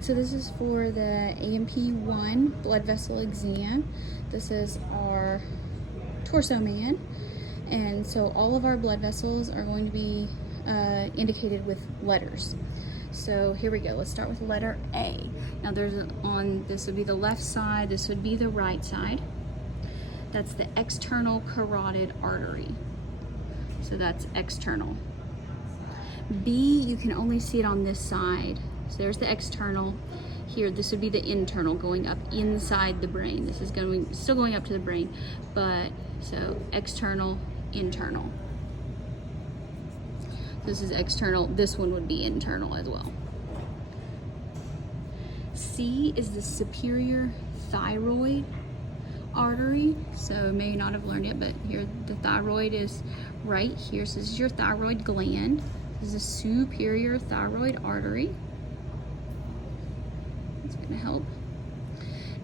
So this is for the AMP1 blood vessel exam. This is our torso man. And so all of our blood vessels are going to be indicated with letters. So here we go. Let's start with letter A. Now this would be the left side, this would be the right side. That's the external carotid artery. So that's external. B, you can only see it on this side. So there's the external. Here, this would be the internal, going up inside the brain. This is still going up to the brain, but so external, internal. This is external. This one would be internal as well. C is the superior thyroid artery. So may not have learned it, but here the thyroid is right here. So this is your thyroid gland. This is a superior thyroid artery. It's going to help.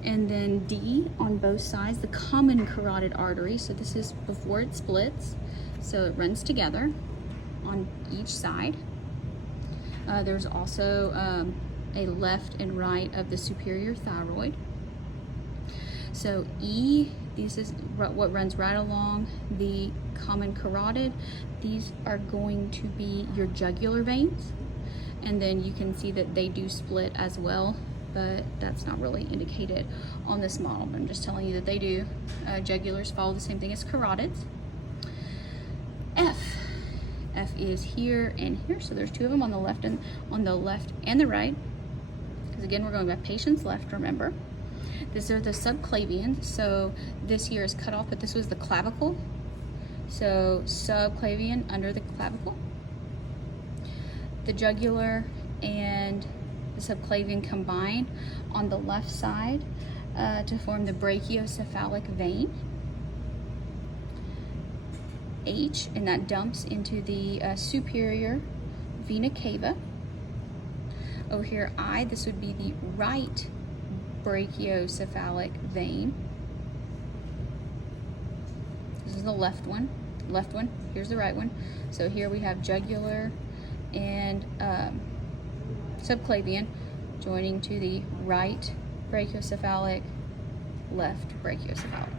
And then D on both sides, the common carotid artery. So this is before it splits. So it runs together on each side. There's also a left and right of the superior thyroid. So E, this is what runs right along the common carotid. These are going to be your jugular veins. And then you can see that they do split as well, but that's not really indicated on this model. But I'm just telling you that they do. Jugulars follow the same thing as carotids. F. F is here and here, so there's two of them on the left and the right. Because again, we're going by patient's left, remember. These are the subclavian, so this here is cut off, but this was the clavicle. So subclavian under the clavicle. The jugular and the subclavian combine on the left side to form the brachiocephalic vein. H, and that dumps into the superior vena cava. Over here, I, this would be the right brachiocephalic vein. This is the left one. Here's the right one. So here we have jugular and subclavian joining to the right brachiocephalic, left brachiocephalic.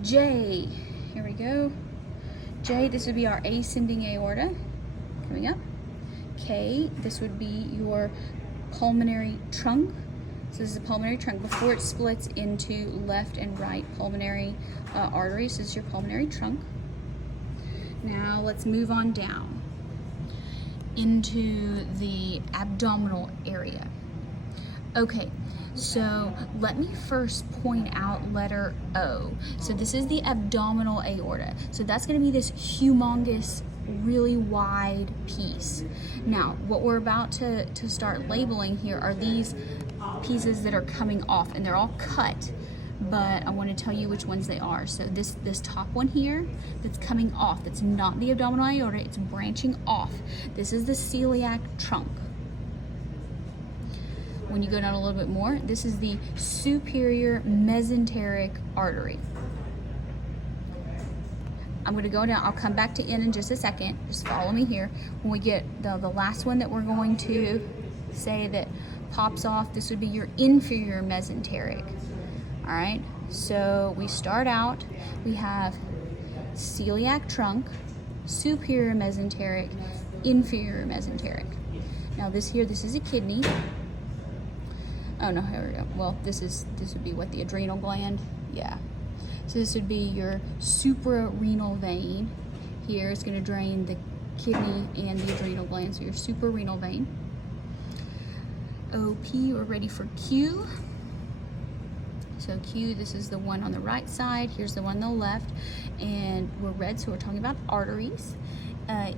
J, here we go. J, this would be our ascending aorta coming up. K, this would be your pulmonary trunk. So this is the pulmonary trunk before it splits into left and right pulmonary arteries. This is your pulmonary trunk. Now let's move on down into the abdominal area. Okay, so let me first point out letter O. So this is the abdominal aorta. So that's going to be this humongous, really wide piece. Now, what we're about to start labeling here are these pieces that are coming off, and they're all cut, but I want to tell you which ones they are. So this top one here that's coming off, that's not the abdominal aorta, it's branching off. This is the celiac trunk. When you go down a little bit more, this is the superior mesenteric artery. I'm going to go down. I'll come back to N in just a second. Just follow me here. When we get the last one that we're going to say that pops off, this would be your inferior mesenteric. All right, so we start out, we have celiac trunk, superior mesenteric, inferior mesenteric. Now this is a kidney. Oh no, here we go. Well, this would be what, the adrenal gland? Yeah. So this would be your suprarenal vein. Here it's going to drain the kidney and the adrenal gland, so your suprarenal vein. OP, we're ready for Q. So Q, this is the one on the right side. Here's the one on the left. And we're red, so we're talking about arteries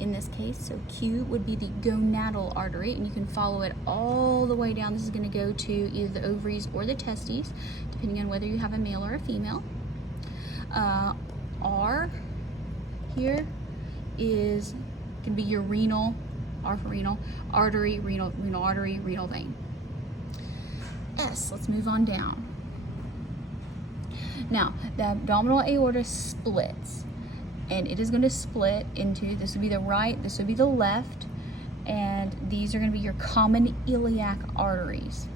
in this case. So Q would be the gonadal artery, and you can follow it all the way down. This is going to go to either the ovaries or the testes, depending on whether you have a male or a female. R here can be your renal, R for renal, artery, renal artery, renal vein. S, let's move on down. Now, the abdominal aorta splits, and it is going to split into, this would be the right, this would be the left, And these are going to be your common iliac arteries.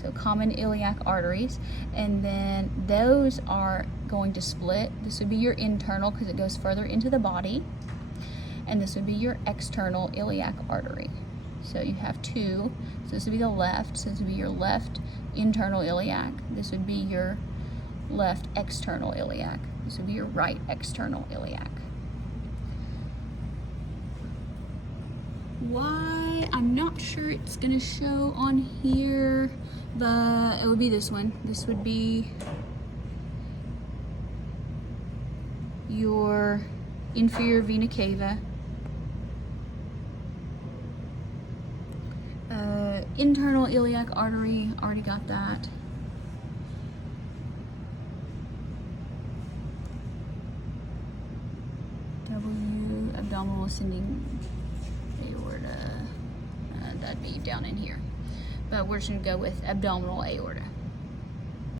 So common iliac arteries, and then those are going to split. This would be your internal because it goes further into the body, and this would be your external iliac artery. So you have two. So this would be the left. So this would be your left internal iliac. This would be your left external iliac. This would be your right external iliac. Why? I'm not sure it's gonna show on here, but it would be this one. This would be your inferior vena cava. Internal iliac artery, already got that. W, abdominal ascending aorta. That'd be down in here. But we're just gonna go with abdominal aorta.